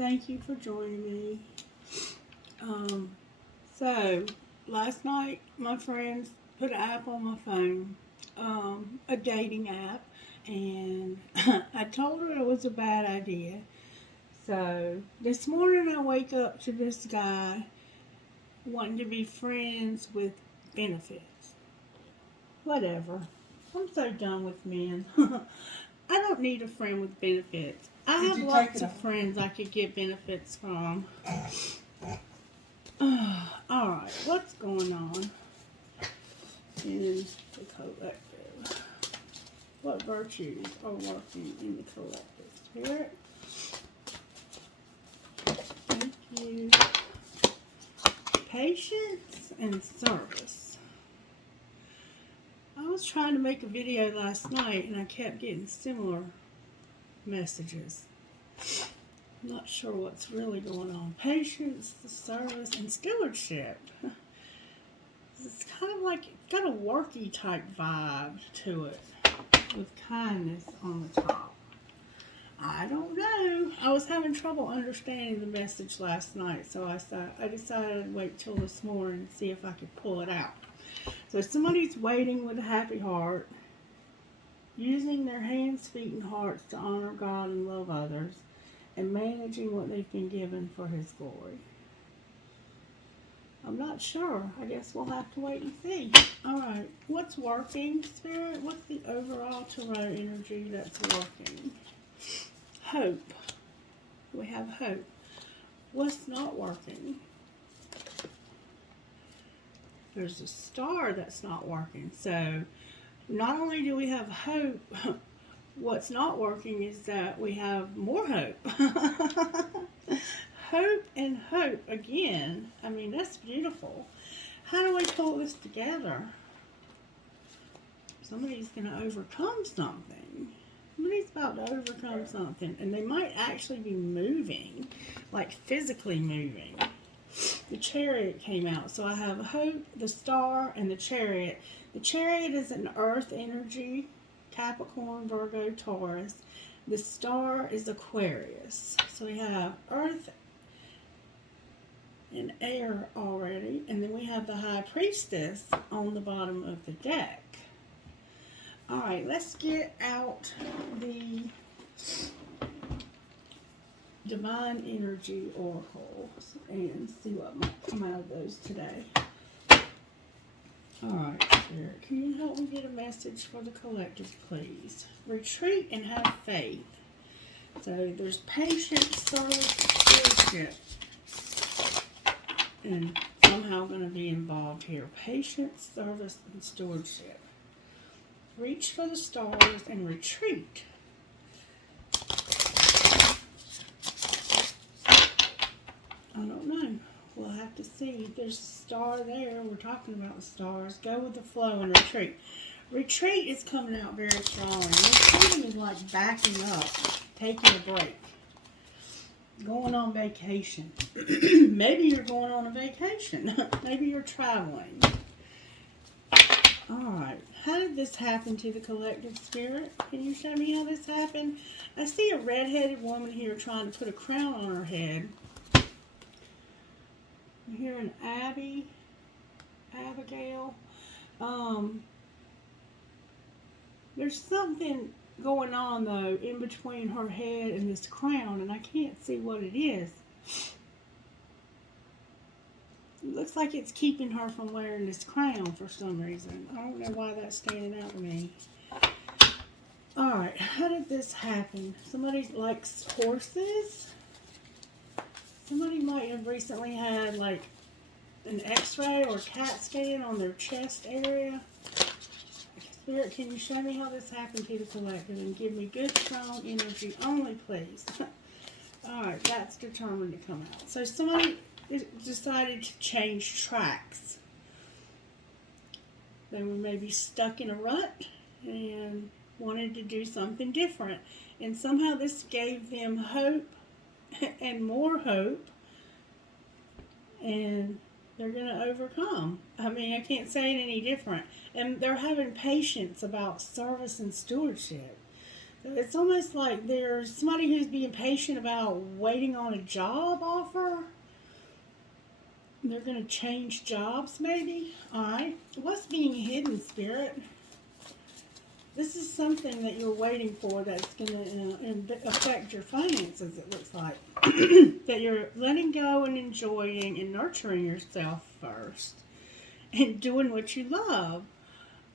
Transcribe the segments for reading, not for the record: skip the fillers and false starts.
Thank you for joining me. So, last night my friends put an app on my phone, a dating app, and I told her it was a bad idea. So, this morning I wake up to this guy wanting to be friends with benefits. Whatever. I'm so done with men. I don't need a friend with benefits. I have lots of friends I could get benefits from. Alright, what's going on in the collective? What virtues are working in the collective spirit? Thank you. Patience and service. I was trying to make a video last night and I kept getting similar messages. I'm not sure what's really going on. Patience, service, and stewardship. It's kind of like, it's got a worky type vibe to it with kindness on the top. I don't know. I was having trouble understanding the message last night, so I decided to wait till this morning and see if I could pull it out. So somebody's waiting with a happy heart, using their hands, feet, and hearts to honor God and love others, and managing what they've been given for His glory. I'm not sure. I guess we'll have to wait and see. Alright, what's working, Spirit? What's the overall tarot energy that's working? Hope. We have hope. What's not working? There's a star that's not working. So, not only do we have hope, what's not working is that we have more hope. Hope and hope again. I mean, that's beautiful. How do we pull this together? Somebody's going to overcome something. Somebody's about to overcome something. And they might actually be moving, like physically moving. The Chariot came out. So I have hope, the star, and the Chariot. The Chariot is an earth energy, Capricorn, Virgo, Taurus. The star is Aquarius. So we have earth and air already. And then we have the High Priestess on the bottom of the deck. Alright, let's get out the Divine Energy Oracles and see what might come out of those today. Alright, Spirit, can you help me get a message for the collective, please? Retreat and have faith. So there's patience, service, stewardship. And somehow going to be involved here. Patience, service, and stewardship. Reach for the stars and retreat. I don't know. We'll have to see. There's a star there. We're talking about the stars. Go with the flow and retreat. Retreat is coming out very strong. Retreating is like backing up, taking a break, going on vacation. Maybe you're going on a vacation. Maybe you're traveling. Alright, how did this happen to the collective, Spirit? Can you show me how this happened? I see a red-headed woman here trying to put a crown on her head. I'm hearing Abigail. There's something going on, though, in between her head and this crown, and I can't see what it is. It looks like it's keeping her from wearing this crown for some reason. I don't know why that's standing out to me. Alright, how did this happen? Somebody likes horses? Somebody might have recently had like an x-ray or CAT scan on their chest area. Spirit, can you show me how this happened to the collective and give me good, strong energy only, please? Alright, that's determined to come out. So somebody decided to change tracks. They were maybe stuck in a rut and wanted to do something different. And somehow this gave them hope and more hope. And they're going to overcome. I mean, I can't say it any different. And they're having patience about service and stewardship. So it's almost like there's somebody who's being patient about waiting on a job offer. They're going to change jobs, maybe. All right. What's being hidden, Spirit? This is something that you're waiting for that's going to affect your finances, it looks like. That you're letting go and enjoying and nurturing yourself first. And doing what you love.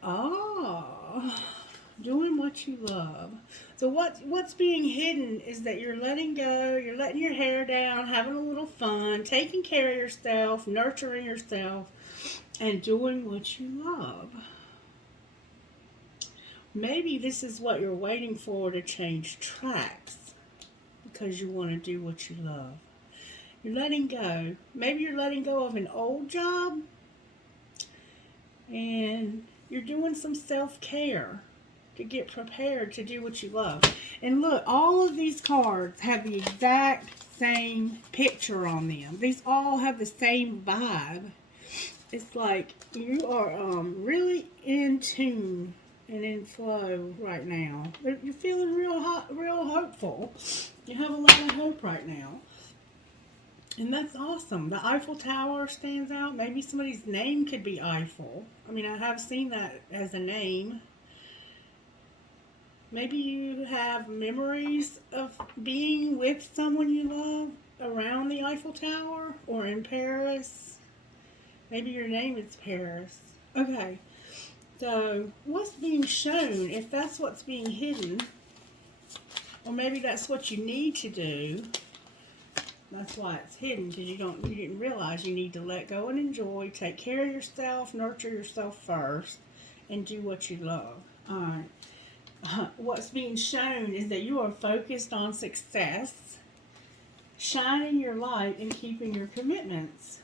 Oh, doing what you love. So what's being hidden is that you're letting go, you're letting your hair down, having a little fun, taking care of yourself, nurturing yourself, and doing what you love. Maybe this is what you're waiting for to change tracks because you want to do what you love. You're letting go. Maybe you're letting go of an old job and you're doing some self-care to get prepared to do what you love. And look, all of these cards have the exact same picture on them. These all have the same vibe. It's like you are really in tune and in flow right now. You're feeling real hopeful. You have a lot of hope right now. And that's awesome. The Eiffel Tower stands out. Maybe somebody's name could be Eiffel. I mean, I have seen that as a name. Maybe you have memories of being with someone you love around the Eiffel Tower or in Paris. Maybe your name is Paris. Okay, so what's being shown, if that's what's being hidden, or maybe that's what you need to do, that's why it's hidden, because you didn't realize you need to let go and enjoy, take care of yourself, nurture yourself first, and do what you love. All right. What's being shown is that you are focused on success, shining your light, and keeping your commitments.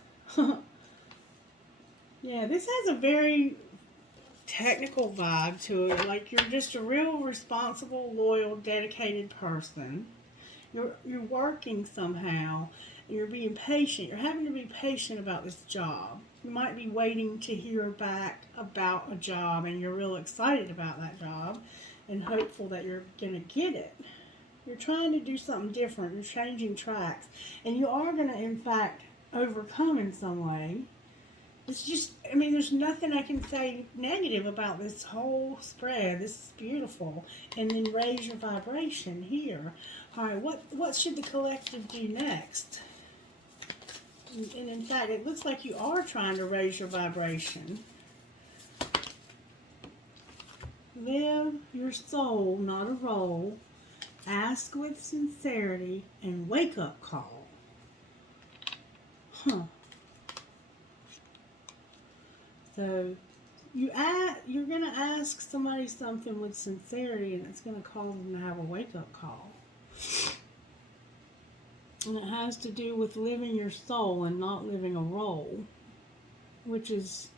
Yeah, this has a very technical vibe to it. Like you're just a real responsible, loyal, dedicated person. You're working somehow. You're being patient. You're having to be patient about this job. You might be waiting to hear back about a job, and you're real excited about that job and hopeful that you're going to get it. You're trying to do something different. You're changing tracks. And you are going to, in fact, overcome in some way. It's just, I mean, there's nothing I can say negative about this whole spread. This is beautiful. And then raise your vibration here. All right, what should the collective do next? And in fact, it looks like you are trying to raise your vibration. Live your soul, not a role. Ask with sincerity and wake up call. So you're going to ask somebody something with sincerity, and it's going to cause them to have a wake up call. And it has to do with living your soul and not living a role, which is,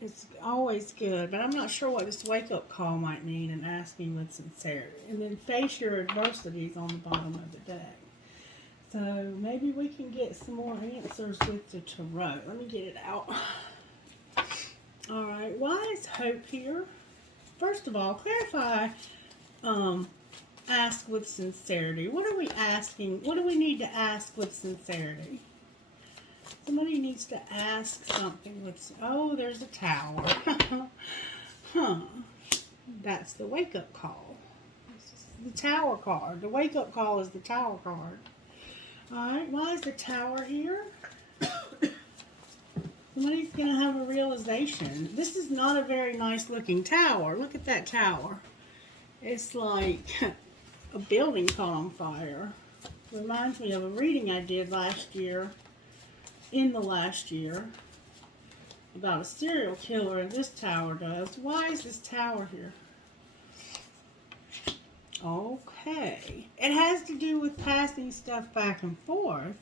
it's always good, but I'm not sure what this wake-up call might mean, and asking with sincerity. And then face your adversities on the bottom of the deck. So maybe we can get some more answers with the tarot. Let me get it out. All right, why is hope here? First of all, clarify, ask with sincerity. What are we asking? What do we need to ask with sincerity? Somebody needs to ask something with, oh, there's a tower. That's the wake-up call. The tower card. The wake-up call is the tower card. All right, why is the tower here? Somebody's going to have a realization. This is not a very nice looking tower. Look at that tower. It's like a building caught on fire. Reminds me of a reading I did last year. In the last year, about a serial killer, and this tower does. Why is this tower here? Okay. It has to do with passing stuff back and forth.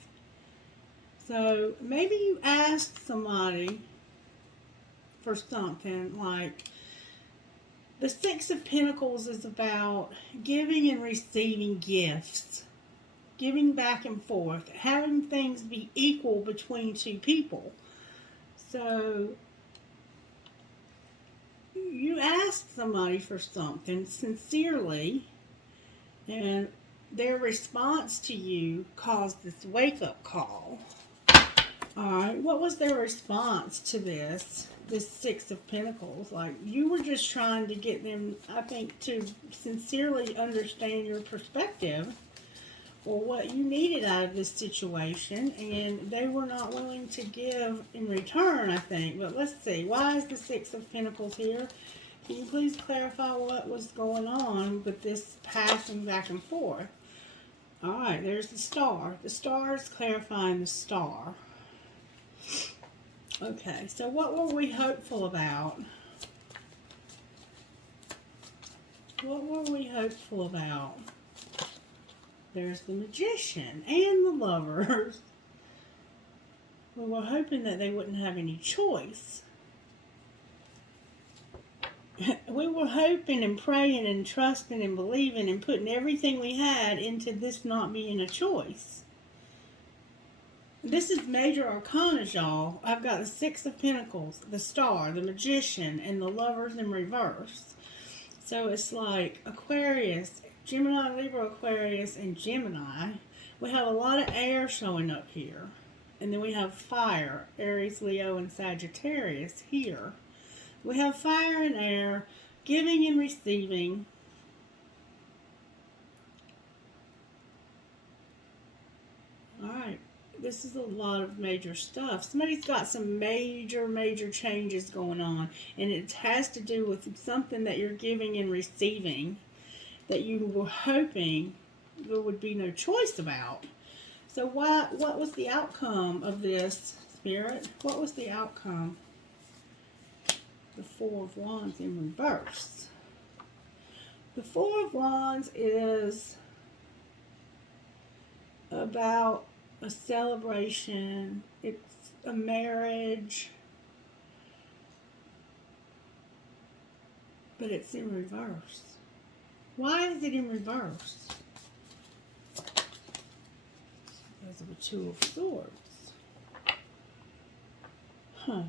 So maybe you asked somebody for something like, the Six of Pentacles is about giving and receiving gifts. Giving back and forth, having things be equal between two people. So, you asked somebody for something sincerely, and their response to you caused this wake-up call. Alright, what was their response to this Six of Pentacles? Like, you were just trying to get them, I think, to sincerely understand your perspective or what you needed out of this situation, and they were not willing to give in return, I think. But let's see, why is the Six of Pentacles here? Can you please clarify what was going on with this passing back and forth? Alright, there's the Star. The Star is clarifying the Star. Okay, so what were we hopeful about? What were we hopeful about? There's the Magician and the Lovers. We were hoping that they wouldn't have any choice. We were hoping and praying and trusting and believing and putting everything we had into this not being a choice. This is major arcana, y'all. I've got the Six of Pentacles, the Star, the Magician, and the Lovers in reverse. So it's like Aquarius, Gemini, Libra, Aquarius, and Gemini. We have a lot of air showing up here. And then we have fire, Aries, Leo, and Sagittarius here. We have fire and air, giving and receiving. Alright, this is a lot of major stuff. Somebody's got some major changes going on. And it has to do with something that you're giving and receiving that you were hoping there would be no choice about. So what was the outcome of this, Spirit? What was the outcome? The Four of Wands in reverse. The Four of Wands is about a celebration. It's a marriage. But it's in reverse. Why is it in reverse? Because of the Two of Swords. Huh.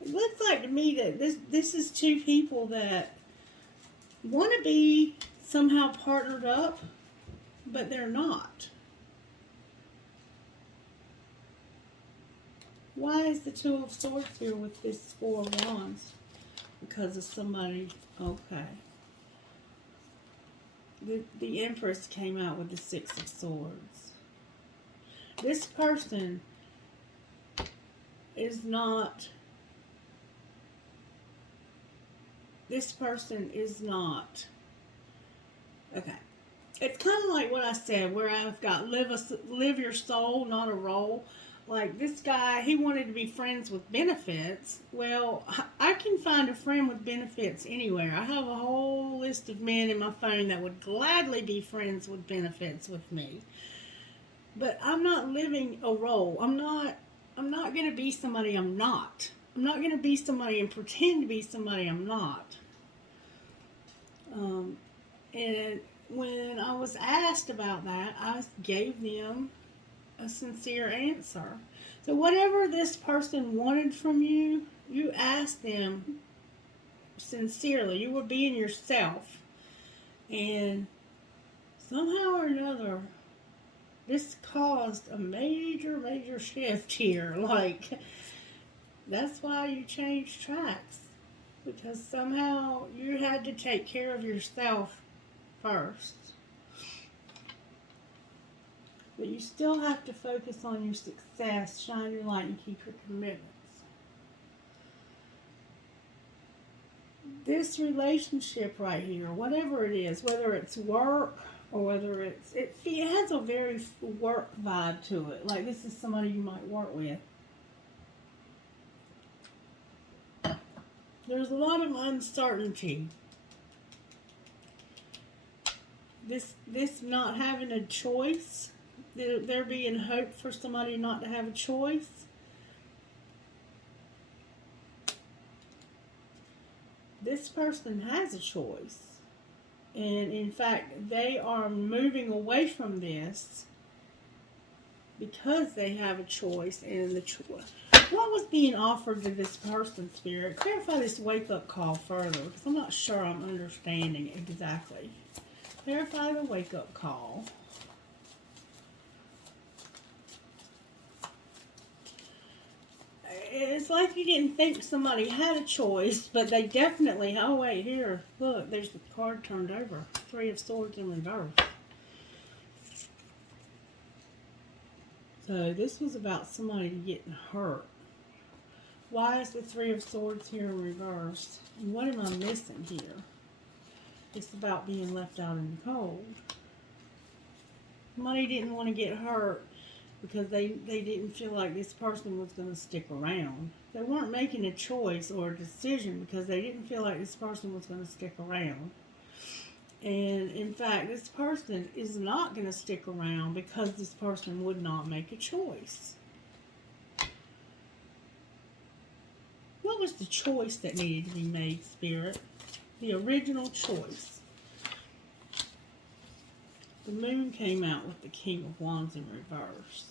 It looks like to me that this is two people that want to be somehow partnered up, but they're not. Why is the Two of Swords here with this Four of Wands? Because of somebody, okay. The Empress came out with the Six of Swords. This person is not, okay. It's kind of like what I said, where I've got live your soul, not a role. Like this guy, he wanted to be friends with benefits. Well, I can find a friend with benefits anywhere. I have a whole list of men in my phone that would gladly be friends with benefits with me. But I'm not living a role. I'm not going to be somebody I'm not. I'm not going to be somebody and pretend to be somebody I'm not. And when I was asked about that, I gave them a sincere answer. So whatever this person wanted from you, you asked them sincerely. You were being yourself. And somehow or another, this caused a major shift here. Like, that's why you changed tracks. Because somehow you had to take care of yourself first. But you still have to focus on your success, shine your light, and keep your commitments. This relationship right here, whatever it is, whether it's work or whether it has a very work vibe to it. Like this is somebody you might work with. There's a lot of uncertainty. This not having a choice, there being hope for somebody not to have a choice. This person has a choice. And in fact, they are moving away from this because they have a choice, and the choice. What was being offered to this person, Spirit? Clarify this wake-up call further, because I'm not sure I'm understanding exactly. Clarify the wake-up call. It's like you didn't think somebody had a choice, but they definitely... Oh, wait, here. Look, there's the card turned over. Three of Swords in reverse. So this was about somebody getting hurt. Why is the Three of Swords here in reverse? And what am I missing here? It's about being left out in the cold. Somebody didn't want to get hurt because they didn't feel like this person was going to stick around. They weren't making a choice or a decision because they didn't feel like this person was going to stick around. And in fact, this person is not going to stick around because this person would not make a choice. What was the choice that needed to be made, Spirit? The original choice. The moon came out with the King of Wands in reverse.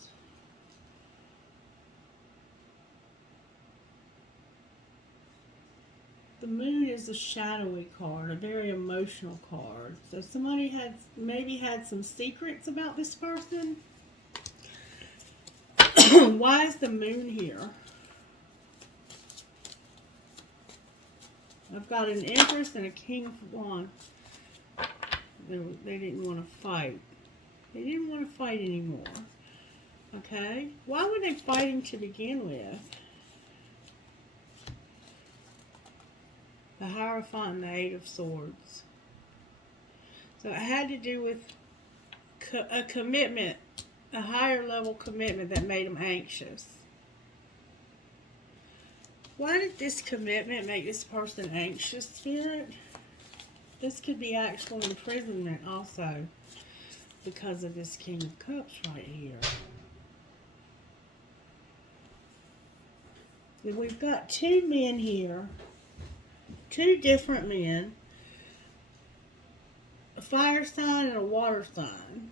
The moon is a shadowy card, a very emotional card. So somebody had maybe had some secrets about this person. Why is the moon here? I've got an Empress and a King of Wands. They didn't want to fight. They didn't want to fight anymore. Okay? Why were they fighting to begin with? The Hierophant and the Eight of Swords. So it had to do with a commitment, a higher level commitment that made them anxious. Why did this commitment make this person anxious, Spirit? This could be actual imprisonment also because of this King of Cups right here. Then we've got two men here, two different men, a fire sign and a water sign.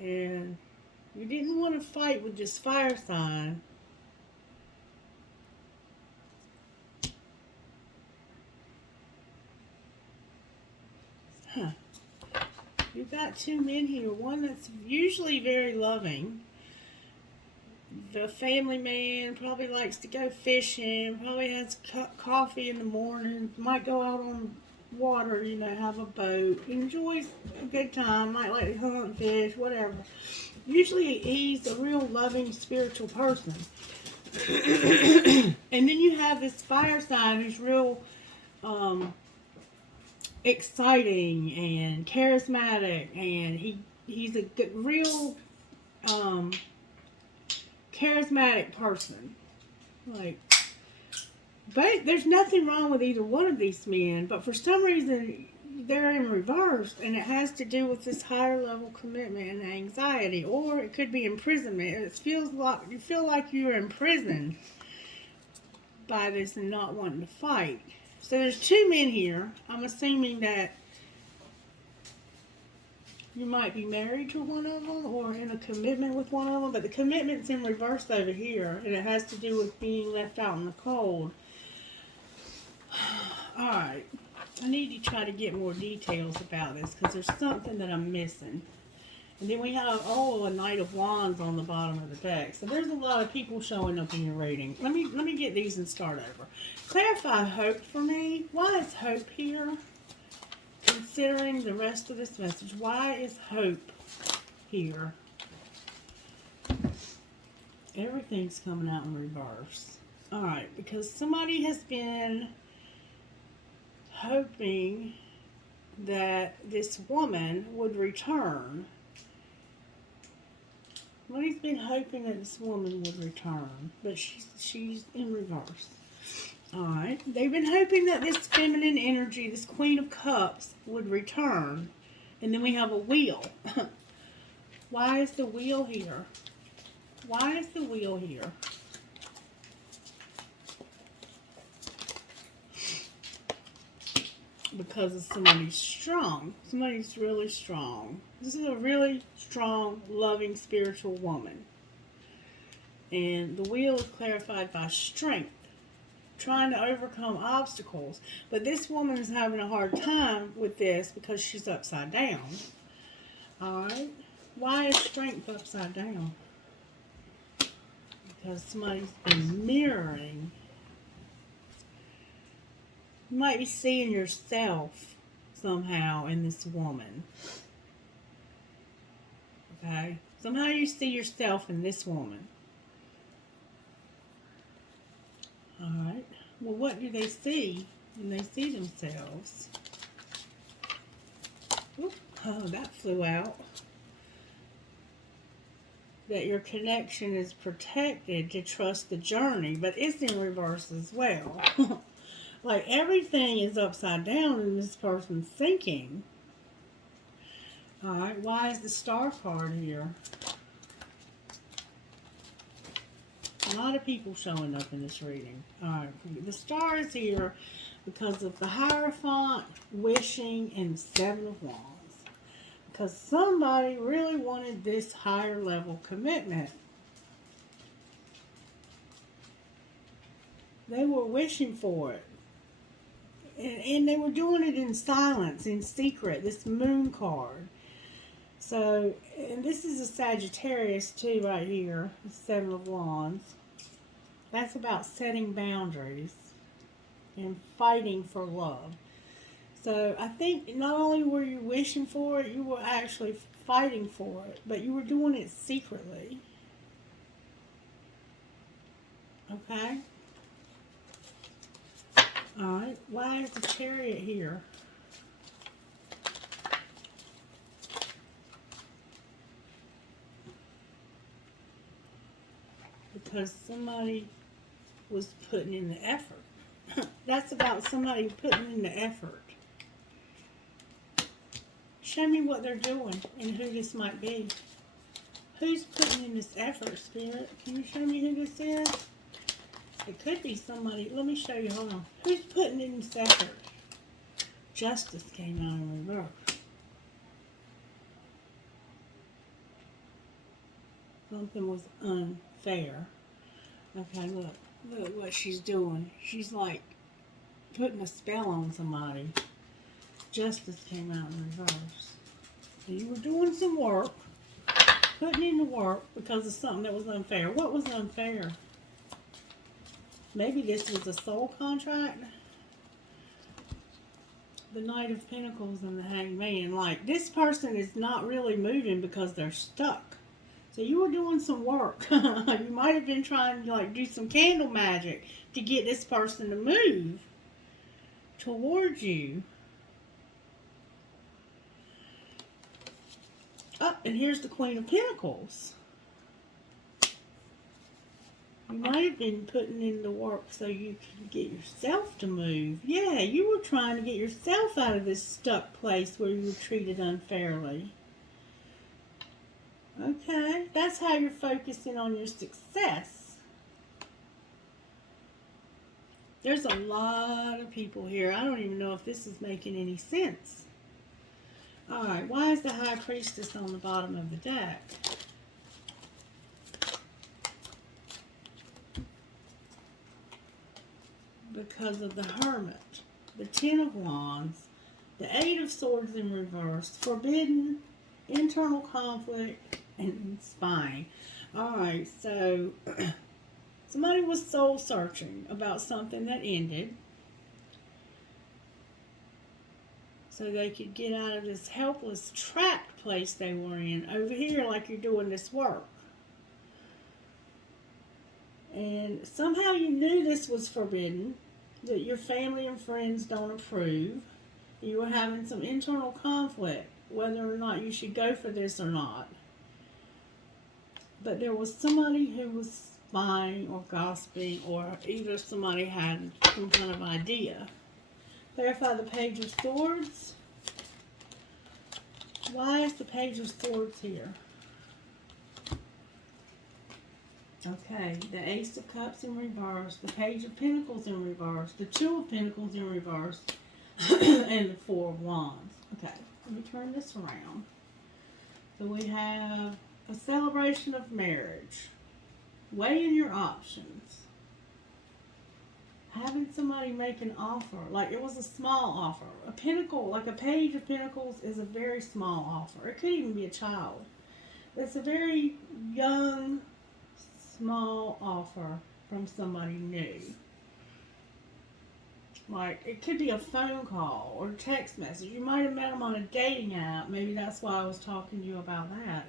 And you didn't want to fight with this fire sign. Huh. You've got two men here. One that's usually very loving. The family man probably likes to go fishing, probably has coffee in the morning, might go out on water, you know, have a boat, enjoys a good time, might like to hunt, fish, whatever. Usually he's a real loving, spiritual person. And then you have this fire sign who's real exciting and charismatic, and he's a good, real charismatic person. Like, but there's nothing wrong with either one of these men, but for some reason they're in reverse, and it has to do with this higher level commitment and anxiety, or it could be imprisonment. It feels like you feel like you're imprisoned by this and not wanting to fight. So there's two men here. I'm assuming that you might be married to one of them or in a commitment with one of them, but the commitment's in reverse over here, and it has to do with being left out in the cold. Alright, I need to try to get more details about this because there's something that I'm missing. And then we have, a Knight of Wands on the bottom of the deck. So there's a lot of people showing up in your reading. Let me get these and start over. Clarify hope for me. Why is hope here? Considering the rest of this message, why is hope here? Everything's coming out in reverse. Alright, because somebody has been hoping that this woman would return. Somebody's been hoping that this woman would return, but she's in reverse. Alright, they've been hoping that this feminine energy, this Queen of Cups, would return. And then we have a wheel. Why is the wheel here? Why is the wheel here? because of somebody's strong. Somebody's really strong. This is a really strong, loving, spiritual woman. And the wheel is clarified by strength, trying to overcome obstacles. But this woman is having a hard time with this because she's upside down. Alright? Why is strength upside down? Because somebody's been mirroring. You might be seeing yourself somehow in this woman. Okay? Somehow you see yourself in this woman. Alright. Well, what do they see when they see themselves? Oop. Oh, that flew out. That your connection is protected to trust the journey, but it's in reverse as well. Like everything is upside down in this person's thinking. Alright, why is the star card here? A lot of people showing up in this reading. Alright, the star is here because of the Hierophant, wishing, and Seven of Wands. Because somebody really wanted this higher level commitment. They were wishing for it. And they were doing it in silence, in secret, this moon card. So, and this is a Sagittarius too right here, the Seven of Wands. That's about setting boundaries and fighting for love. So, I think not only were you wishing for it, you were actually fighting for it, but you were doing it secretly. Okay? Alright, why is the Chariot here? Because somebody was putting in the effort. That's about somebody putting in the effort. Show me what they're doing and who this might be. Who's putting in this effort, Spirit? Can you show me who this is? It could be somebody. Let me show you. Hold on. Who's putting in this effort? Justice came out in reverse. Something was unfair. Okay, look. Look what she's doing. She's like putting a spell on somebody. Justice came out in reverse. So you were doing some work. Putting in the work because of something that was unfair. What was unfair? Maybe this was a soul contract. The Knight of Pentacles and the Hanged Man. Like, this person is not really moving because they're stuck. So you were doing some work. You might have been trying to like do some candle magic to get this person to move towards you. Oh, and here's the Queen of Pentacles. You might have been putting in the work so you could get yourself to move. Yeah, you were trying to get yourself out of this stuck place where you were treated unfairly. Okay, that's how you're focusing on your success. There's a lot of people here. I don't even know if this is making any sense. Alright, why is the High Priestess on the bottom of the deck? Because of the Hermit, the Ten of Wands, the Eight of Swords in reverse, forbidden, internal conflict, and spying. Alright, so somebody was soul searching about something that ended so they could get out of this helpless, trapped place they were in. Over here, like you're doing this work. And somehow you knew this was forbidden, that your family and friends don't approve. You were having some internal conflict, whether or not you should go for this or not. But there was somebody who was spying or gossiping, or either somebody had some kind of idea. Clarify the Page of Swords. Why is the Page of Swords here? Okay, the Ace of Cups in reverse, the Page of Pentacles in reverse, the Two of Pentacles in reverse, and the Four of Wands. Okay, let me turn this around. So we have a celebration of marriage, weighing your options, having somebody make an offer, like it was a small offer. A pentacle, like a page of pentacles, is a very small offer. It could even be a child. It's a very young, small offer from somebody new. Like, it could be a phone call or text message. You might have met them on a dating app. Maybe that's why I was talking to you about that.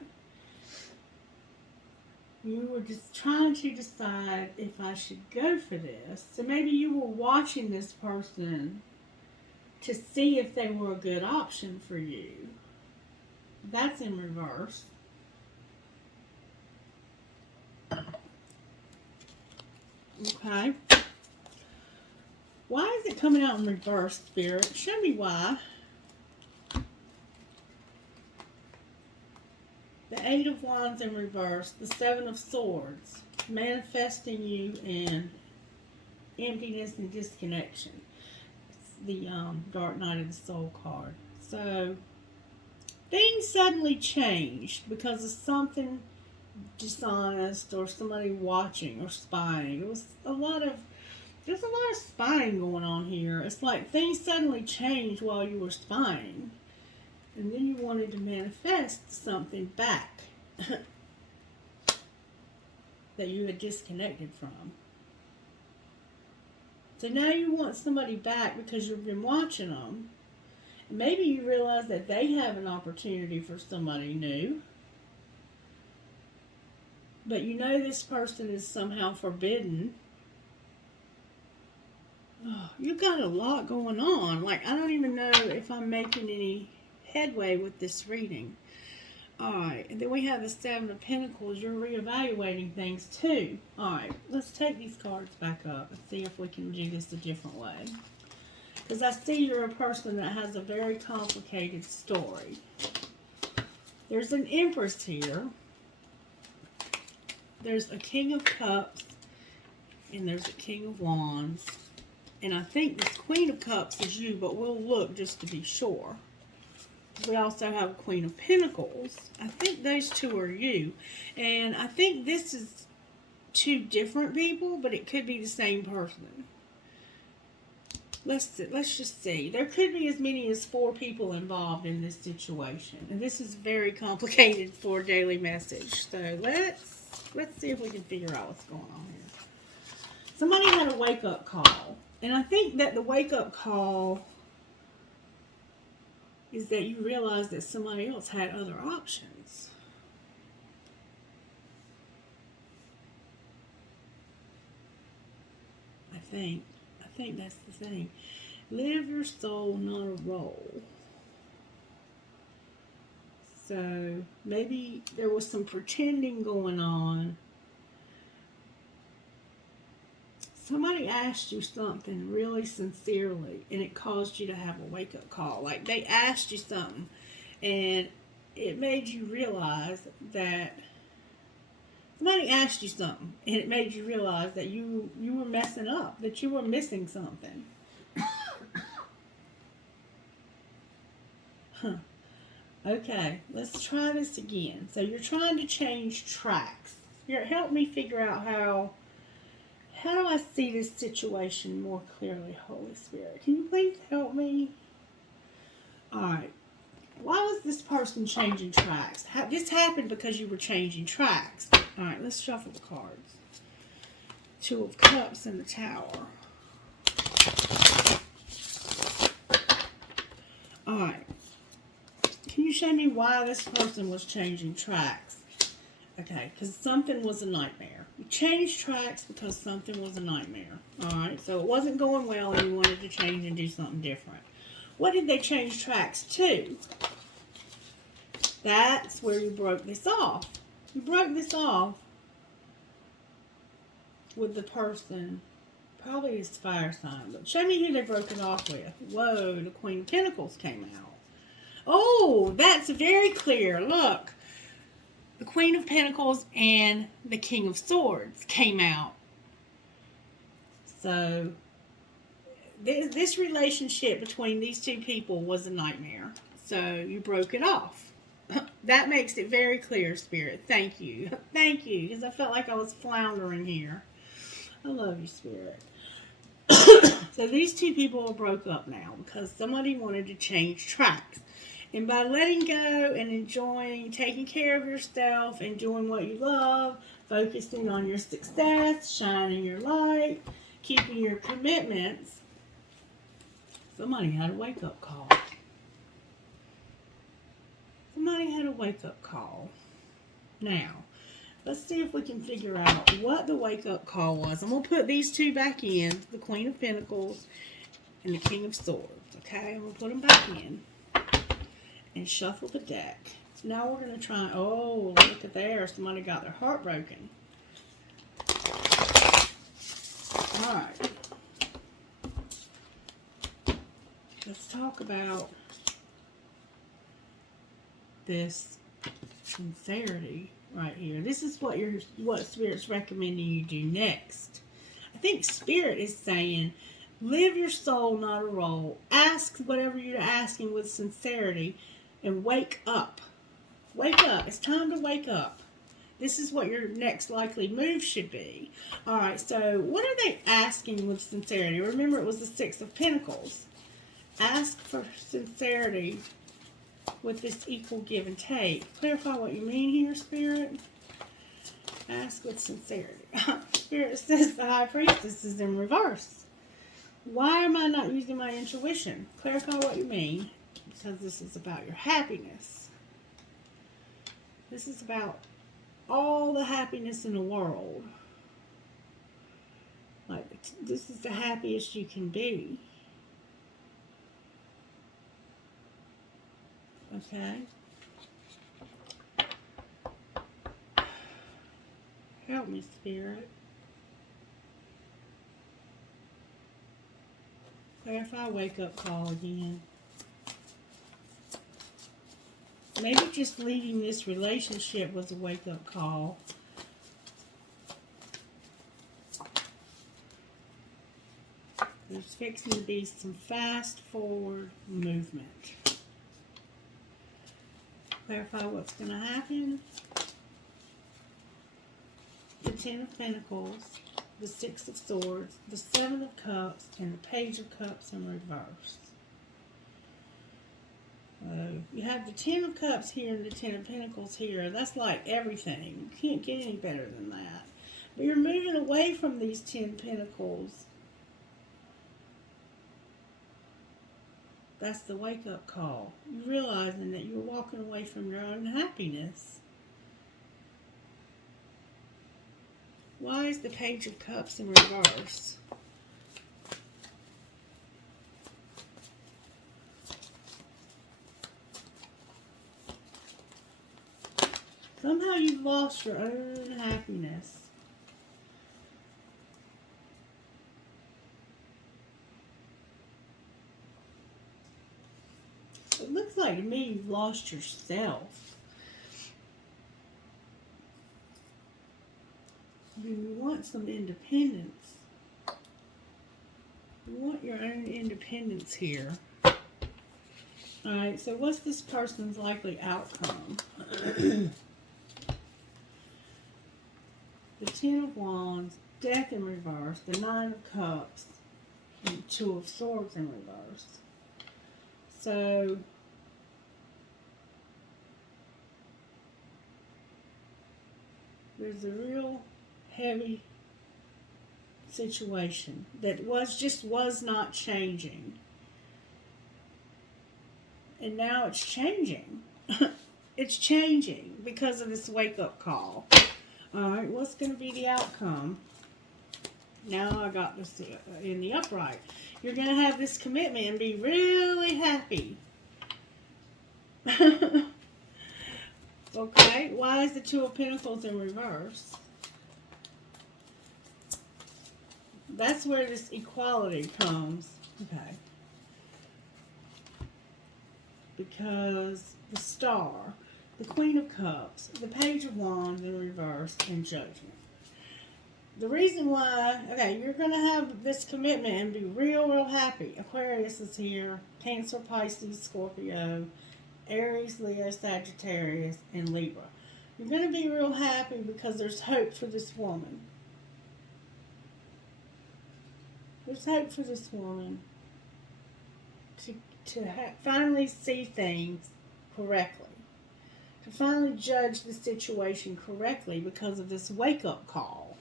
You were just trying to decide if I should go for this. So maybe you were watching this person to see if they were a good option for you. That's in reverse. Okay. Why is it coming out in reverse, Spirit? Show me why. The Eight of Wands in reverse. The Seven of Swords. Manifesting you in emptiness and disconnection. It's the Dark Night of the Soul card. So, things suddenly changed because of something dishonest or somebody watching or spying. There's a lot of spying going on here. It's like things suddenly changed while you were spying. And then you wanted to manifest something back that you had disconnected from. So now you want somebody back because you've been watching them. And maybe you realize that they have an opportunity for somebody new. But you know this person is somehow forbidden. Oh, you've got a lot going on. Like, I don't even know if I'm making any headway with this reading. Alright, and then we have the Seven of Pentacles. You're reevaluating things too. Alright, let's take these cards back up and see if we can do this a different way. Because I see you're a person that has a very complicated story. There's an Empress here. There's a King of Cups. And there's a King of Wands. And I think this Queen of Cups is you, but we'll look just to be sure. We also have a Queen of Pentacles. I think those two are you. And I think this is two different people, but it could be the same person. Let's just see. There could be as many as 4 people involved in this situation. And this is very complicated for a daily message. So let's see if we can figure out what's going on here. Somebody had a wake-up call. And I think that the wake-up call is that you realize that somebody else had other options. I think that's the thing. Live your soul, not a role. So maybe there was some pretending going on. Somebody asked you something really sincerely, and it caused you to have a wake-up call. Like, they asked you something, and it made you realize that somebody asked you something, and it made you realize that you were messing up, that you were missing something. Huh. Okay, let's try this again. So you're trying to change tracks. Here, help me figure out how do I see this situation more clearly, Holy Spirit? Can you please help me? Alright. Why was this person changing tracks? This happened because you were changing tracks. Alright, let's shuffle the cards. Two of Cups and the Tower. Alright. Can you show me why this person was changing tracks? Okay, because something was a nightmare. You changed tracks because something was a nightmare. Alright, so it wasn't going well and you wanted to change and do something different. What did they change tracks to? That's where you broke this off. You broke this off with the person, probably his fire sign, but show me who they broke it off with. Whoa, the Queen of Pentacles came out. Oh, that's very clear. Look. The Queen of Pentacles and the King of Swords came out. So, this relationship between these two people was a nightmare. So you broke it off. That makes it very clear, Spirit. Thank you. Thank you, because I felt like I was floundering here. I love you, Spirit. So these two people are broke up now because somebody wanted to change tracks. And by letting go and enjoying taking care of yourself and doing what you love, focusing on your success, shining your light, keeping your commitments, somebody had a wake-up call. Somebody had a wake-up call. Now, let's see if we can figure out what the wake-up call was. I'm going to put these two back in, the Queen of Pentacles and the King of Swords. Okay, I'm going to put them back in and shuffle the deck. Now we're going to try, oh, look at there. Somebody got their heart broken. All right. Let's talk about this sincerity right here. This is what Spirit's recommending you do next. I think Spirit is saying, live your soul, not a role. Ask whatever you're asking with sincerity and wake up. Wake up. It's time to wake up. This is what your next likely move should be. All right, so what are they asking with sincerity? Remember, it was the Six of Pentacles. Ask for sincerity with this equal give and take. Clarify what you mean here, Spirit. Ask with sincerity. Spirit says the High Priestess is in reverse. Why am I not using my intuition? Clarify what you mean. Because this is about your happiness. This is about all the happiness in the world. Like, this is the happiest you can be. Okay? Help me, Spirit. Clarify wake-up call again. Maybe just leaving this relationship was a wake-up call. There's fixing to be some fast-forward movement. Clarify what's going to happen. The Ten of Pentacles, the Six of Swords, the Seven of Cups, and the Page of Cups in reverse. You have the Ten of Cups here and the Ten of Pentacles here. That's like everything. You can't get any better than that. But you're moving away from these 10 Pentacles. That's the wake-up call. You're realizing that you're walking away from your own happiness. Why is the Page of Cups in reverse? Somehow you've lost your own happiness. It looks like to me you've lost yourself. You want some independence. You want your own independence here. Alright, so what's this person's likely outcome? The Ten of Wands, Death in reverse, the Nine of Cups, and the Two of Swords in reverse. So, there's a real heavy situation that was not changing. And now it's changing. It's changing because of this wake-up call. Alright, what's going to be the outcome? Now I got this in the upright. You're going to have this commitment and be really happy. Okay, why is the Two of Pentacles in reverse? That's where this equality comes. Okay. Because the Star, the Queen of Cups, the Page of Wands in reverse, and Judgment. the reason why, okay, you're going to have this commitment and be real happy. Aquarius is here. Cancer, Pisces, Scorpio, Aries, Leo, Sagittarius, and Libra. You're going to be real happy because there's hope for this woman. There's hope for this woman to finally see things correctly. To finally judge the situation correctly because of this wake-up call.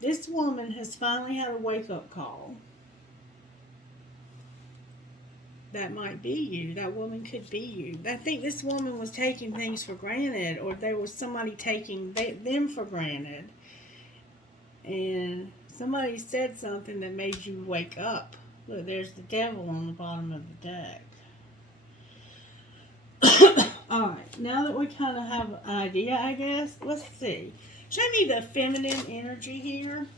This woman has finally had a wake-up call. That might be you. That woman could be you. I think this woman was taking things for granted, or there was somebody taking them for granted. And somebody said something that made you wake up. Look, there's the devil on the bottom of the deck. Alright, now that we kind of have an idea, I guess, let's see. Show me the feminine energy here.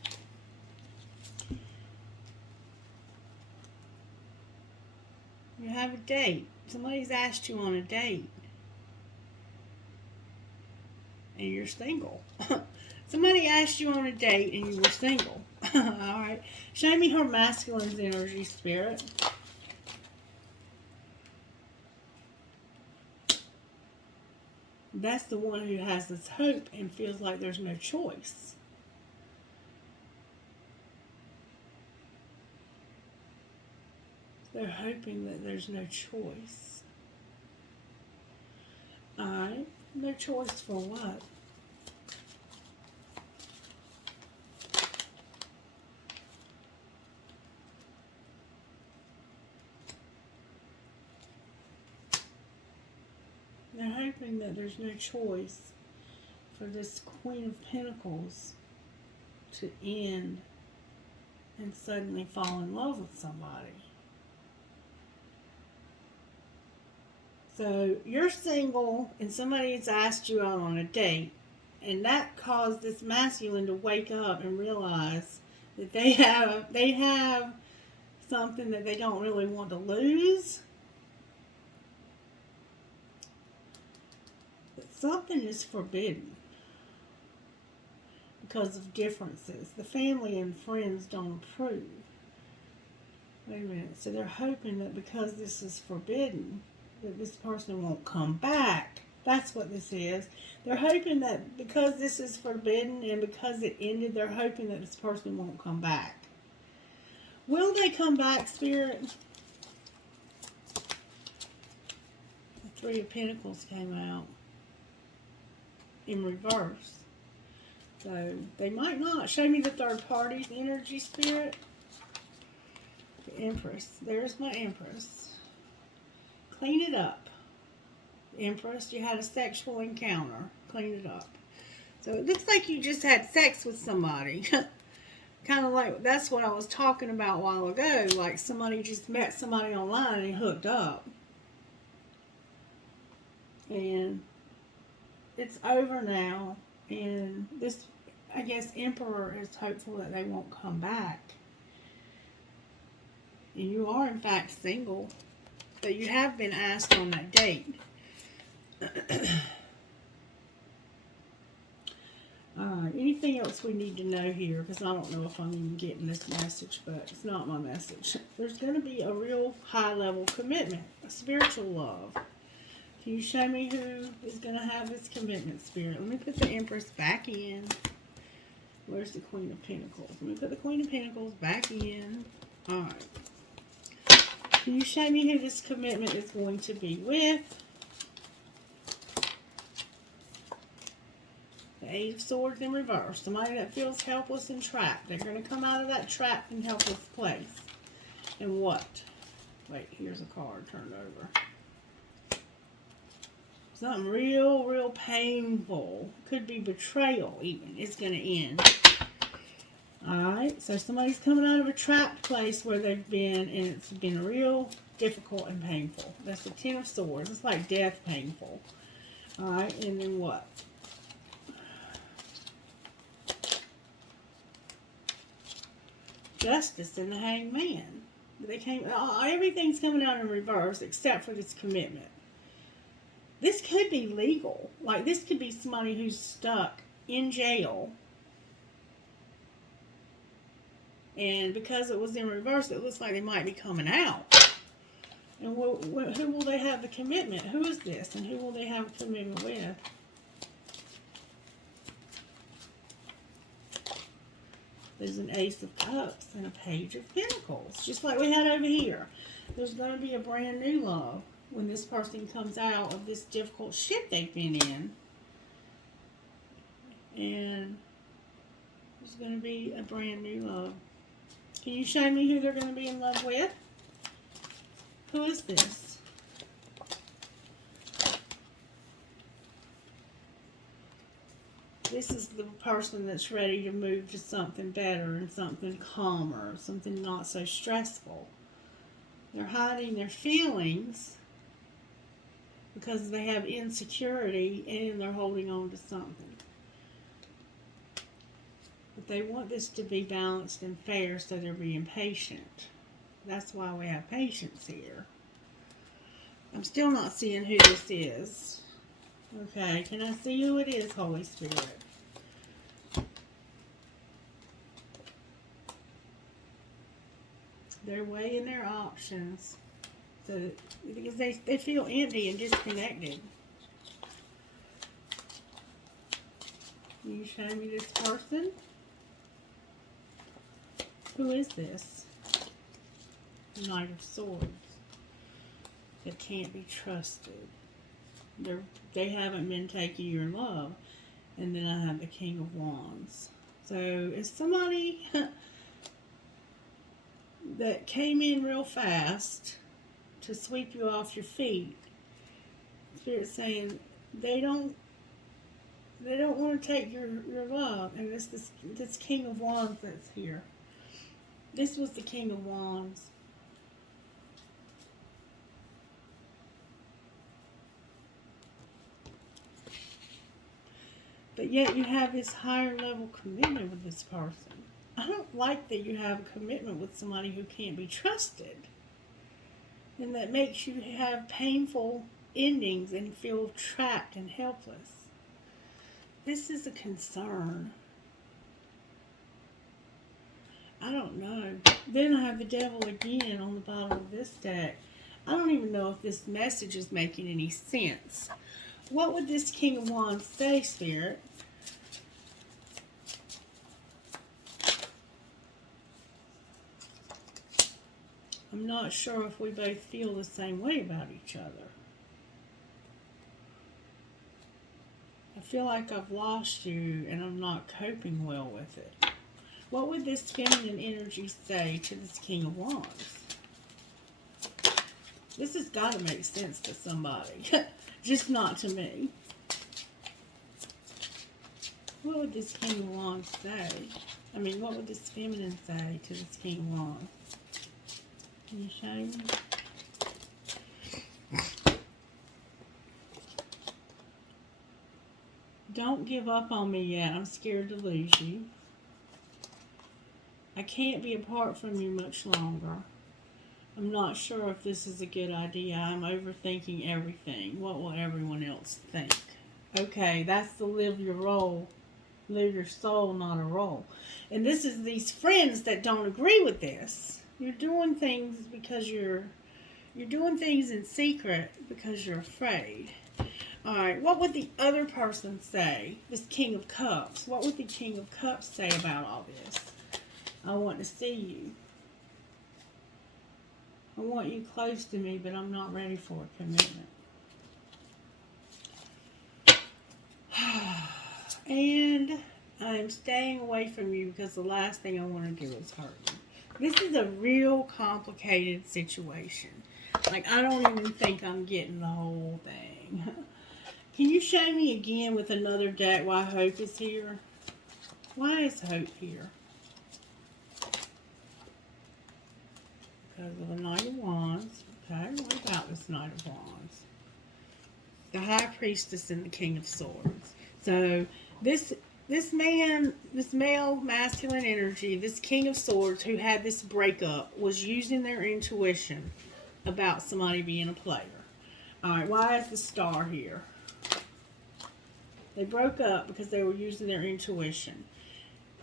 You have a date. Somebody's asked you on a date. And you're single. Somebody asked you on a date and you were single. Alright. Show me her masculine's energy, Spirit. That's the one who has this hope and feels like there's no choice. They're hoping that there's no choice. Alright. No choice for what? They're hoping that there's no choice for this Queen of Pentacles to end and suddenly fall in love with somebody. So you're single and somebody has asked you out on a date, and that caused this masculine to wake up and realize that they have something that they don't really want to lose. But something is forbidden because of differences. The family and friends don't approve. Wait a minute. So they're hoping that because this is forbidden, that this person won't come back. That's what this is. They're hoping that because this is forbidden and because it ended, they're hoping that this person won't come back. Will they come back, Spirit? The Three of Pentacles came out in reverse. So they might not. Show me the third party's energy, Spirit. The Empress. There's my Empress. Clean it up. Empress, you had a sexual encounter. Clean it up. So it looks like you just had sex with somebody. Kind of like, that's what I was talking about a while ago. Like somebody just met somebody online and hooked up. And it's over now. And this, I guess, Emperor is hopeful that they won't come back. And you are, in fact, single. But you have been asked on that date. Anything else we need to know here? Because I don't know if I'm even getting this message, but it's not my message. There's going to be a real high-level commitment, a spiritual love. Can you show me who is going to have this commitment, Spirit? Let me put the Empress back in. Where's the Queen of Pentacles? Let me put the Queen of Pentacles back in. All right. Can you show me who this commitment is going to be with? The Eight of Swords in reverse. Somebody that feels helpless and trapped. They're going to come out of that trapped and helpless place. And what? Wait, here's a card turned over. Something real painful. Could be betrayal even. It's going to end. Alright, so somebody's coming out of a trapped place where they've been, and it's been real difficult and painful. That's the Ten of Swords. It's like death painful. Alright, and then what? Justice and the Hangman. Everything's coming out in reverse except for this commitment. This could be legal. Like, this could be somebody who's stuck in jail And because it was in reverse, it looks like they might be coming out. And who will they have the commitment? Who is this? And who will they have a commitment with? There's an Ace of Cups and a Page of Pentacles. Just like we had over here. There's going to be a brand new love when this person comes out of this difficult shit they've been in. And there's going to be a brand new love. Can you show me who they're going to be in love with? Who is this? This is the person that's ready to move to something better and something calmer, something not so stressful. They're hiding their feelings because they have insecurity and they're holding on to something. But they want this to be balanced and fair, so they're being patient. That's why we have patience here. I'm still not seeing who this is. Okay, can I see who it is, Holy Spirit? They're weighing their options because they feel empty and disconnected. Can you show me this person? Who is this? Knight of Swords. That can't be trusted. They haven't been taking your love. And then I have the King of Wands. So it's somebody that came in real fast to sweep you off your feet. Spirit's saying they don't want to take your love. And this King of Wands that's here. This was the King of Wands. But yet you have this higher level commitment with this person. I don't like that you have a commitment with somebody who can't be trusted. And that makes you have painful endings and feel trapped and helpless. This is a concern. I don't know. Then I have the Devil again on the bottom of this deck. I don't even know if this message is making any sense. What would this King of Wands say, Spirit? I'm not sure if we both feel the same way about each other. I feel like I've lost you and I'm not coping well with it. What would this feminine energy say to this King of Wands? This has got to make sense to somebody. Just not to me. What would this King of Wands say? I mean, what would this feminine say to this King of Wands? Can you show me? Don't give up on me yet. I'm scared to lose you. I can't be apart from you much longer. I'm not sure if this is a good idea. I'm overthinking everything. What will everyone else think? Okay, that's the live your role. Live your soul, not a role. And this is these friends that don't agree with this. You're doing things because you're doing things in secret because you're afraid. Alright, what would the other person say? This King of Cups. What would the King of Cups say about all this? I want to see you. I want you close to me, but I'm not ready for a commitment. And I'm staying away from you because the last thing I want to do is hurt you. This is a real complicated situation. Like, I don't even think I'm getting the whole thing. Can you show me again with another deck why Hope is here? Why is Hope here? Because of the Knight of Wands. Okay, what about this Knight of Wands? The High Priestess and the King of Swords. So, this man, this male masculine energy, this King of Swords who had this breakup was using their intuition about somebody being a player. Alright, why is the Star here? They broke up because they were using their intuition.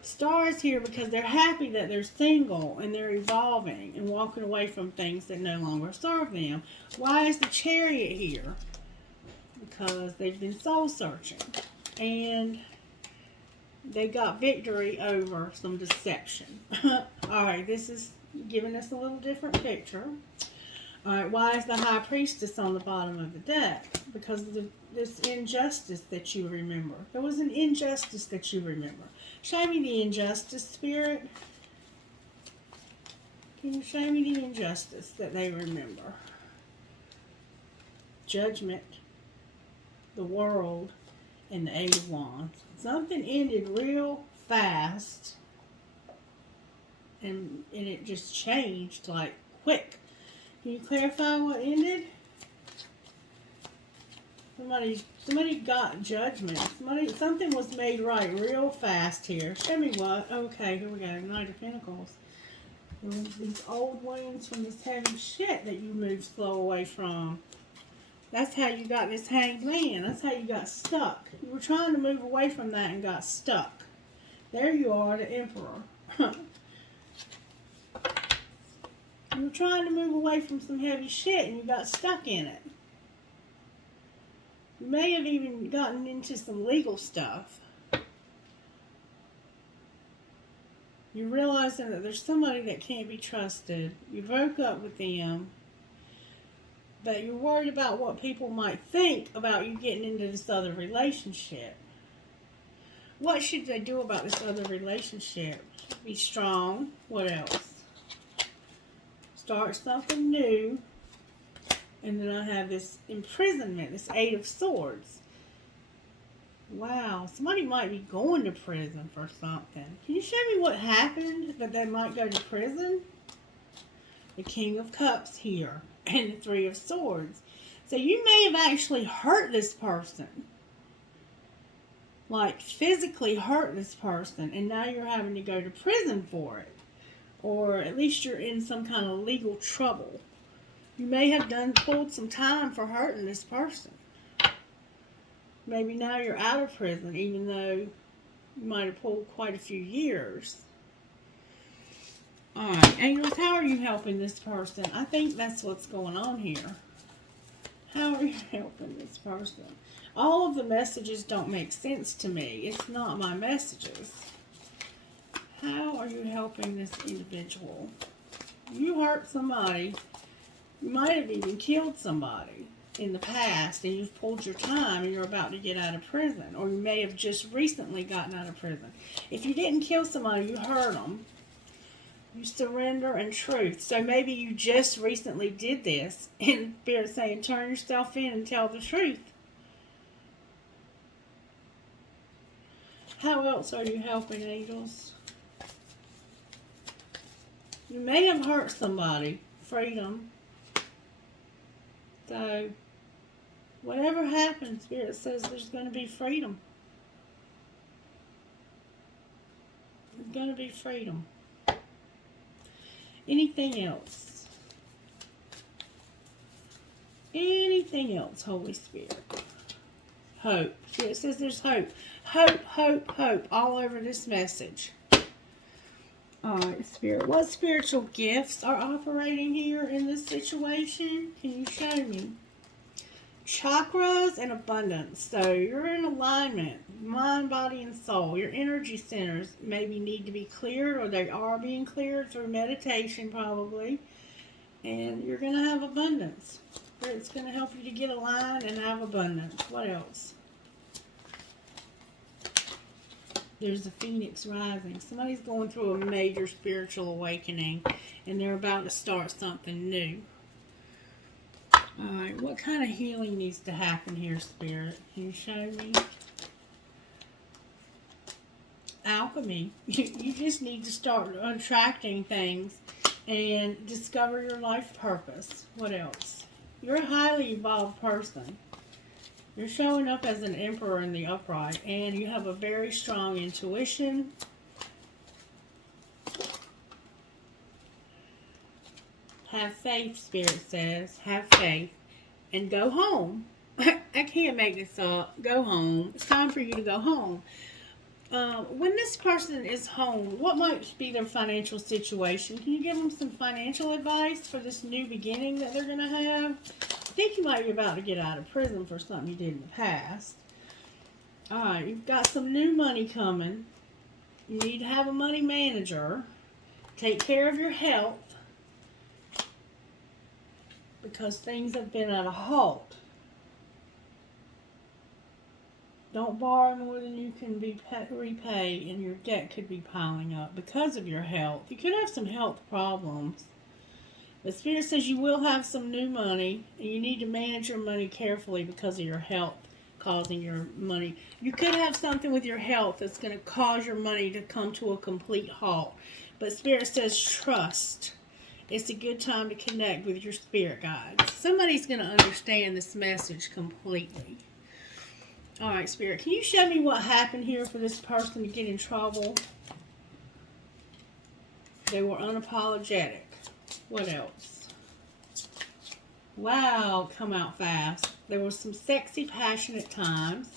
Star is here because they're happy that they're single and they're evolving and walking away from things that no longer serve them. Why is the Chariot here? Because they've been soul searching and they got victory over some deception. Alright, this is giving us a little different picture. Alright, why is the High Priestess on the bottom of the deck? Because of this injustice that you remember. There was an injustice that you remember. Show me the injustice, Spirit. Can you show me the injustice that they remember? Judgment, the world, and the Eight of Wands. Something ended real fast, and it just changed like quick. Can you clarify what ended? Somebody got judgment. Something was made right real fast here. Show me what. Okay, here we go. Knight of Pentacles. These old wounds from this heavy shit that you moved slow away from. That's how you got this Hanged Man. That's how you got stuck. You were trying to move away from that and got stuck. There you are, the Emperor. You were trying to move away from some heavy shit and you got stuck in it. You may have even gotten into some legal stuff. You're realizing that there's somebody that can't be trusted. You broke up with them. But you're worried about what people might think about you getting into this other relationship. What should they do about this other relationship? Be strong. What else? Start something new. And then I have this imprisonment, this Eight of Swords. Wow, somebody might be going to prison for something. Can you show me what happened that they might go to prison? The King of Cups here. And the Three of Swords. So you may have actually hurt this person. Like physically hurt this person. And now you're having to go to prison for it. Or at least you're in some kind of legal trouble. You may have pulled some time for hurting this person. Maybe now you're out of prison, even though you might have pulled quite a few years. Alright, angels, how are you helping this person? I think that's what's going on here. How are you helping this person? All of the messages don't make sense to me. It's not my messages. How are you helping this individual? You hurt somebody. You might have even killed somebody in the past and you've pulled your time and you're about to get out of prison. Or you may have just recently gotten out of prison. If you didn't kill somebody, you hurt them. You surrender and truth. So maybe you just recently did this. And Spirit's saying, turn yourself in and tell the truth. How else are you helping, angels? You may have hurt somebody. Freedom. So, whatever happens, Spirit says there's going to be freedom. There's going to be freedom. Anything else? Anything else, Holy Spirit? Hope. See, it says there's hope. Hope, hope, hope all over this message. Alright, Spirit. What spiritual gifts are operating here in this situation? Can you show me? Chakras and abundance. So you're in alignment. Mind, body, and soul. Your energy centers maybe need to be cleared, or they are being cleared through meditation probably. And you're going to have abundance. It's going to help you to get aligned and have abundance. What else? There's the Phoenix rising. Somebody's going through a major spiritual awakening and they're about to start something new. Alright, what kind of healing needs to happen here, Spirit? Can you show me? Alchemy. You just need to start attracting things and discover your life purpose. What else? You're a highly evolved person. You're showing up as an emperor in the upright, and you have a very strong intuition. Have faith, Spirit says. Have faith. And go home. I can't make this up. Go home. It's time for you to go home. When this person is home, what might be their financial situation? Can you give them some financial advice for this new beginning that they're going to have? I think you might be about to get out of prison for something you did in the past. Alright, you've got some new money coming. You need to have a money manager. Take care of your health, because things have been at a halt. Don't borrow more than you can repay, and your debt could be piling up because of your health. You could have some health problems. The Spirit says you will have some new money, and you need to manage your money carefully because of your health causing your money. You could have something with your health that's going to cause your money to come to a complete halt. But Spirit says trust. It's a good time to connect with your spirit guides. Somebody's going to understand this message completely. Alright, Spirit, can you show me what happened here for this person to get in trouble? They were unapologetic. What else? Wow, come out fast. There were some sexy, passionate times.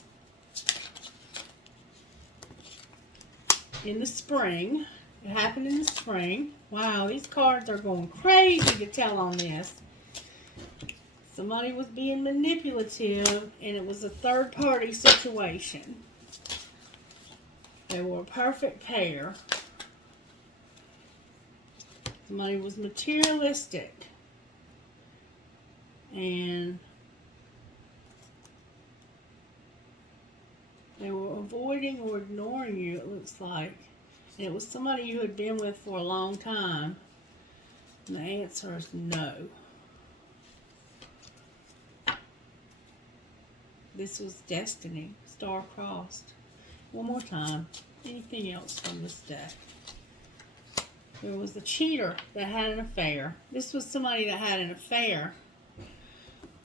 In the spring. It happened in the spring. Wow, these cards are going crazy to tell on this. Somebody was being manipulative, and it was a third-party situation. They were a perfect pair. Somebody was materialistic. And they were avoiding or ignoring you, it looks like. And it was somebody you had been with for a long time. And the answer is no. This was destiny, star-crossed. One more time. Anything else from this deck? There was a cheater that had an affair. This was somebody that had an affair.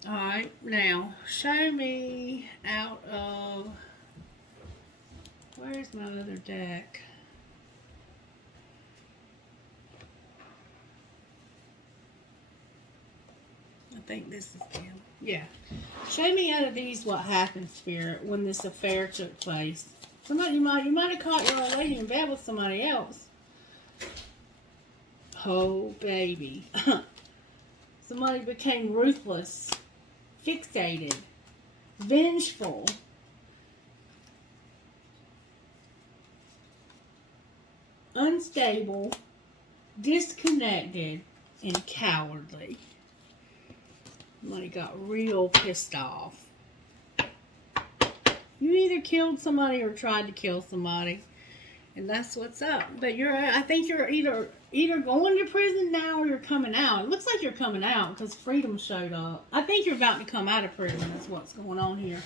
Alright, now, show me out of... Where's my other deck? I think this is him. Yeah. Show me out of these what happened, Spirit, when this affair took place. Somebody, you might have caught your old lady in bed with somebody else. Oh, baby. Somebody became ruthless, fixated, vengeful. Unstable, disconnected, and cowardly. Somebody got real pissed off. You either killed somebody or tried to kill somebody, and that's what's up. But I think you're either going to prison now or you're coming out. It looks like you're coming out because freedom showed up. I think you're about to come out of prison. Is what's going on here.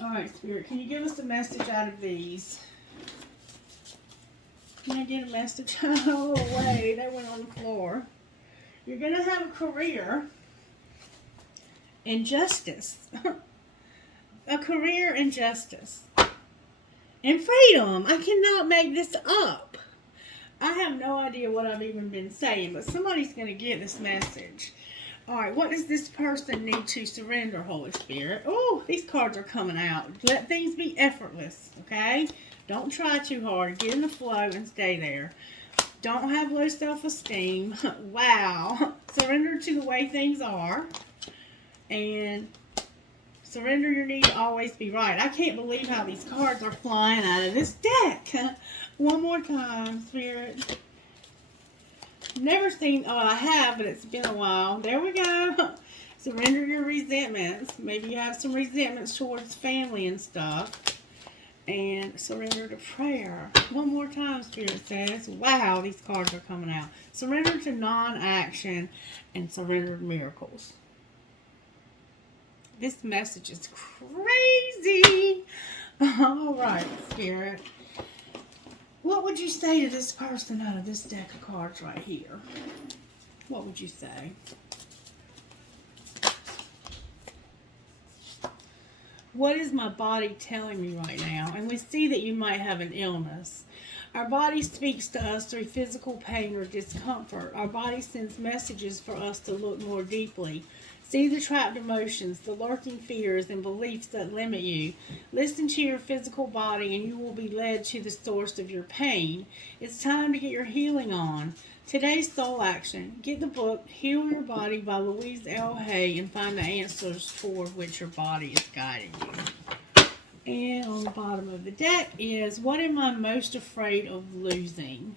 All right, Spirit, can you give us a message out of these? Can I get a message? Oh, wait, they went on the floor. You're going to have a career in justice. A career in justice. And freedom. I cannot make this up. I have no idea what I've even been saying, but somebody's going to get this message. Alright, what does this person need to surrender, Holy Spirit? Oh, these cards are coming out. Let things be effortless, okay? Don't try too hard. Get in the flow and stay there. Don't have low self-esteem. Wow. Surrender to the way things are. And surrender your need to always be right. I can't believe how these cards are flying out of this deck. One more time, Spirit. Never seen, oh, I have, but it's been a while. There we go. Surrender your resentments. Maybe you have some resentments towards family and stuff. And surrender to prayer. One more time, Spirit says. Wow, these cards are coming out. Surrender to non-action and surrender to miracles. This message is crazy. All right, Spirit. What would you say to this person out of this deck of cards right here? What would you say? What is my body telling me right now? And we see that you might have an illness. Our body speaks to us through physical pain or discomfort. Our body sends messages for us to look more deeply. See the trapped emotions, the lurking fears, and beliefs that limit you. Listen to your physical body and you will be led to the source of your pain. It's time to get your healing on. Today's soul action. Get the book Heal Your Body by Louise L. Hay and find the answers toward which your body is guiding you. And on the bottom of the deck is, what am I most afraid of losing?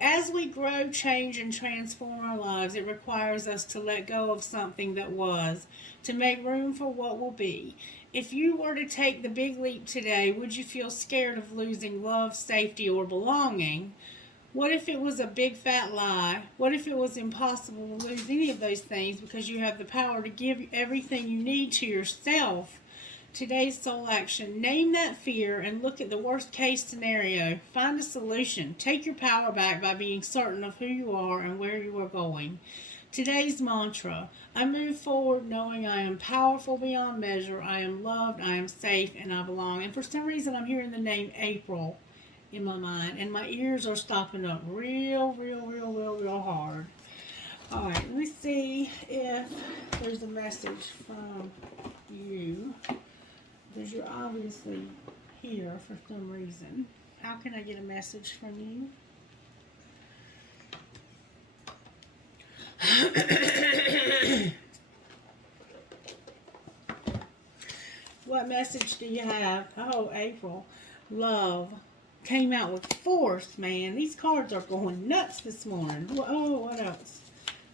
As we grow, change, and transform our lives, it requires us to let go of something that was, to make room for what will be. If you were to take the big leap today, would you feel scared of losing love, safety, or belonging? What if it was a big fat lie? What if it was impossible to lose any of those things because you have the power to give everything you need to yourself? Today's soul action. Name that fear and look at the worst case scenario. Find a solution. Take your power back by being certain of who you are and where you are going. Today's mantra. I move forward knowing I am powerful beyond measure. I am loved, I am safe, and I belong. And for some reason I'm hearing the name April in my mind. And my ears are stopping up real hard. Alright, let me see if there's a message from you. Because you're obviously here for some reason. How can I get a message from you? What message do you have? Oh, April. Love. Came out with force, man. These cards are going nuts this morning. Oh, what else?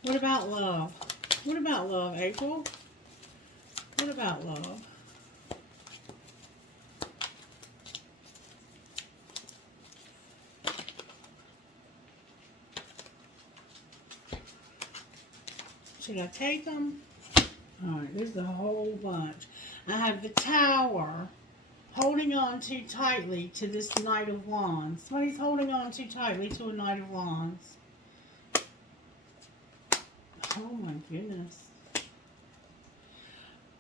What about love? What about love, April? What about love? Should I take them? Alright, there's a whole bunch. I have the Tower, holding on too tightly to this Knight of Wands. Somebody's holding on too tightly to a Knight of Wands. Oh my goodness.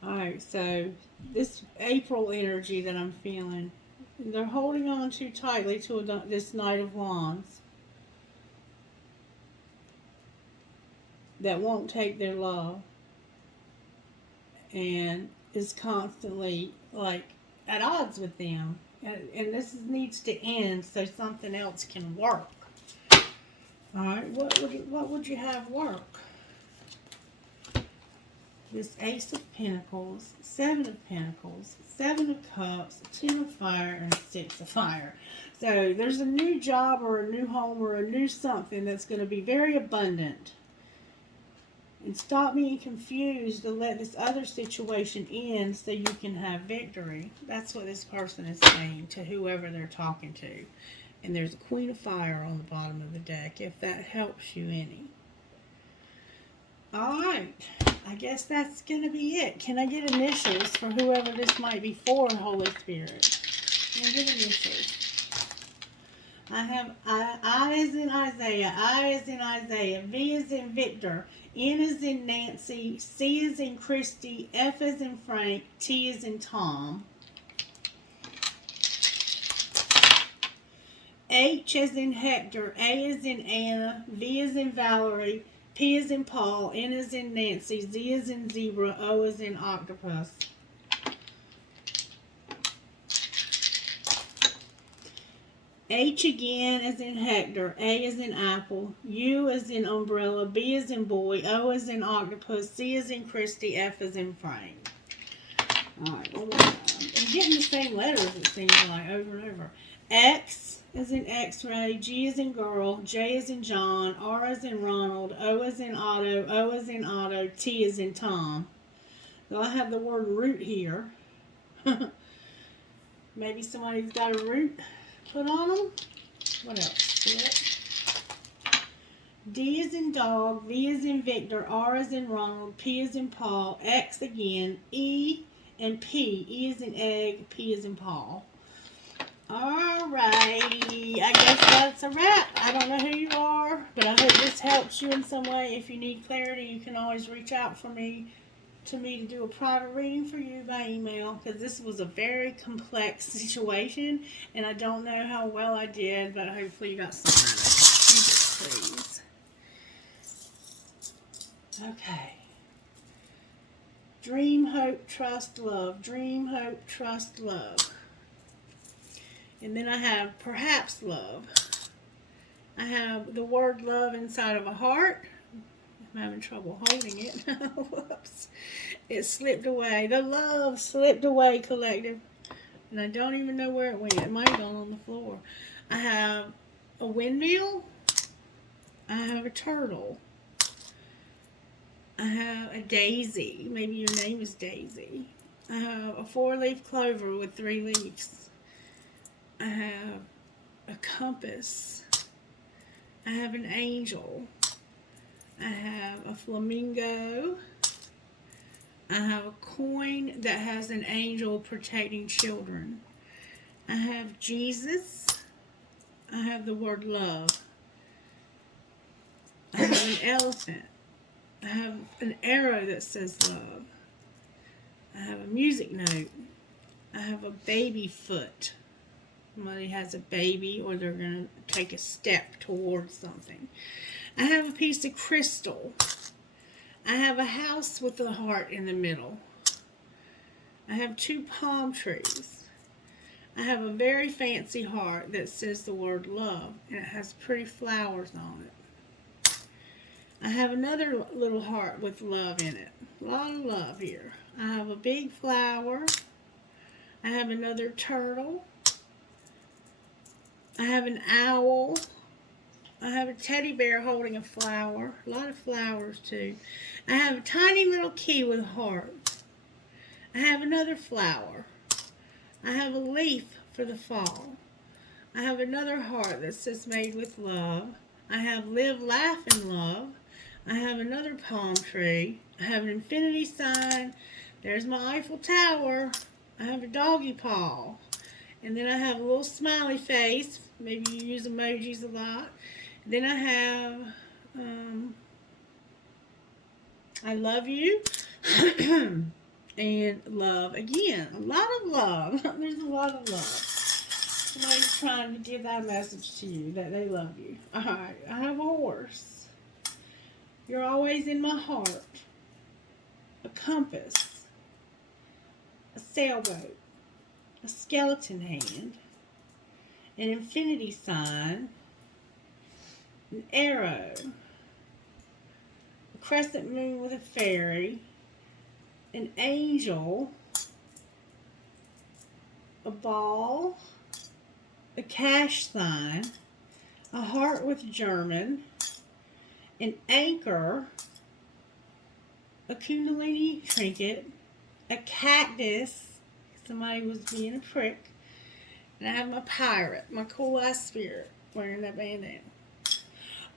Alright, so this April energy that I'm feeling, they're holding on too tightly to this Knight of Wands that won't take their love and is constantly like at odds with them, and this needs to end so something else can work. All right, what would you have work? This Ace of Pentacles, Seven of Pentacles, Seven of Cups, Ten of Fire, and Six of Fire. So there's a new job or a new home or a new something that's going to be very abundant. And stop being confused to let this other situation end so you can have victory. That's what this person is saying to whoever they're talking to. And there's a Queen of Fire on the bottom of the deck, if that helps you any. Alright, I guess that's going to be it. Can I get initials for whoever this might be for, Holy Spirit? Can I get initials? I have I as in Isaiah, I as in Isaiah, V as in Victor, N as in Nancy, C as in Christie, F as in Frank, T as in Tom, H as in Hector, A as in Anna, V as in Valerie, P as in Paul, N as in Nancy, Z as in Zebra, O as in Octopus. H again as in Hector, A as in Apple, U as in Umbrella, B as in Boy, O as in Octopus, C as in Christy, F as in Frank. Alright, I'm getting the same letters, it seems like, over and over. X as in X-ray, G as in Girl, J as in John, R as in Ronald, O as in Otto, O as in Otto, T as in Tom. So I have the word root here. Maybe somebody's got a root put on them. What else? D as in dog, V as in Victor, R as in Ronald, P as in Paul, X again, E and P. E as in egg, P as in Paul. Alrighty, I guess that's a wrap. I don't know who you are, but I hope this helps you in some way. If you need clarity, you can always reach out for me to me to do a private reading for you by email, because this was a very complex situation, and I don't know how well I did, but hopefully you got some out of it. Please. Okay. Dream, hope, trust, love. Dream, hope, trust, love. And then I have perhaps love. I have the word love inside of a heart. I'm having trouble holding it. Whoops. It slipped away. The love slipped away, collective. And I don't even know where it went. It might have gone on the floor. I have a windmill. I have a turtle. I have a daisy. Maybe your name is Daisy. I have a 4-leaf clover with 3 leaves. I have a compass. I have an angel. I have a flamingo. I have a coin that has an angel protecting children. I have Jesus. I have the word love. I have an elephant. I have an arrow that says love. I have a music note. I have a baby foot. Somebody has a baby, or they're going to take a step towards something. I have a piece of crystal. I have a house with a heart in the middle. I have 2 palm trees. I have a very fancy heart that says the word love, and it has pretty flowers on it. I have another little heart with love in it. A lot of love here. I have a big flower. I have another turtle. I have an owl. I have a teddy bear holding a flower. A lot of flowers too. I have a tiny little key with a heart. I have another flower. I have a leaf for the fall. I have another heart that says made with love. I have live, laugh, and love. I have another palm tree. I have an infinity sign. There's my Eiffel Tower. I have a doggy paw. And then I have a little smiley face. Maybe you use emojis a lot. Then I have, I love you. And love again. A lot of love. There's a lot of love. Somebody's trying to give that message to you, that they love you. Alright, I have a horse. You're always in my heart. A compass. A sailboat. A skeleton hand. An infinity sign. An arrow. A crescent moon with a fairy. An angel. A ball. A cash sign. A heart with German. An anchor. A kundalini trinket. A cactus. Somebody was being a prick. And I have my pirate, my cool ass spirit, wearing that bandana.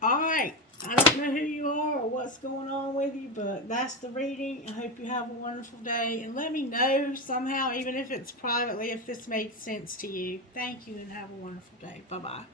Alright, I don't know who you are or what's going on with you, but that's the reading. I hope you have a wonderful day. And let me know somehow, even if it's privately, if this made sense to you. Thank you and have a wonderful day. Bye-bye.